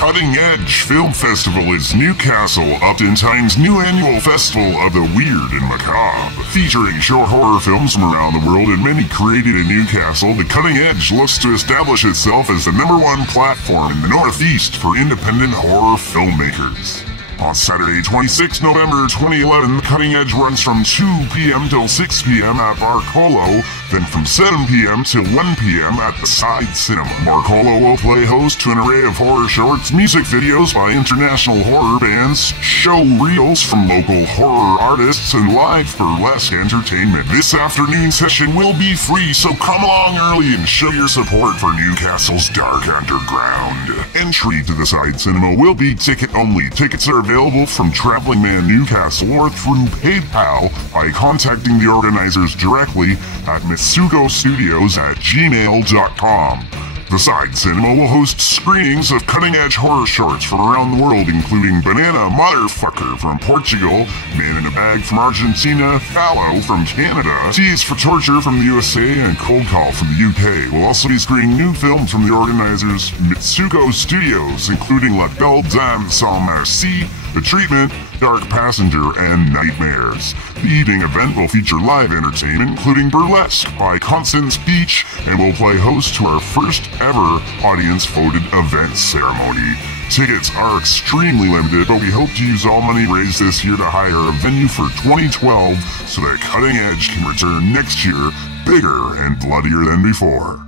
Cutting Edge Film Festival is Newcastle Upton Time's new annual festival of the weird and macabre. Featuring short horror films from around the world and many created in Newcastle, the Cutting Edge looks to establish itself as the #1 platform in the Northeast for independent horror filmmakers. On Saturday, 26 November 2011, Cutting Edge runs from 2 p.m. till 6 p.m. at Barcolo, then from 7 p.m. till 1 p.m. at the Side Cinema. Barcolo will play host to an array of horror shorts, music videos by international horror bands, show reels from local horror artists, and live burlesque entertainment. This afternoon session will be free, so come along early and show your support for Newcastle's dark underground. Entry to the Side Cinema will be ticket only. Tickets are available from Traveling Man Newcastle or through PayPal by contacting the organizers directly at mitsugostudios@gmail.com. The Side Cinema will host screenings of cutting-edge horror shorts from around the world, including Banana Motherfucker from Portugal, Man in a Bag from Argentina, Fallow from Canada, Tease for Torture from the USA, and Cold Call from the UK. We'll also be screening new films from the organizers Mitsugo Studios, including La Belle Dame Sans Merci, The Treatment, Dark Passenger, and Nightmares. The evening event will feature live entertainment, including burlesque by Constance Beach, and will play host to our first ever audience-voted event ceremony. Tickets are extremely limited, but we hope to use all money raised this year to hire a venue for 2012 so that Cutting Edge can return next year bigger and bloodier than before.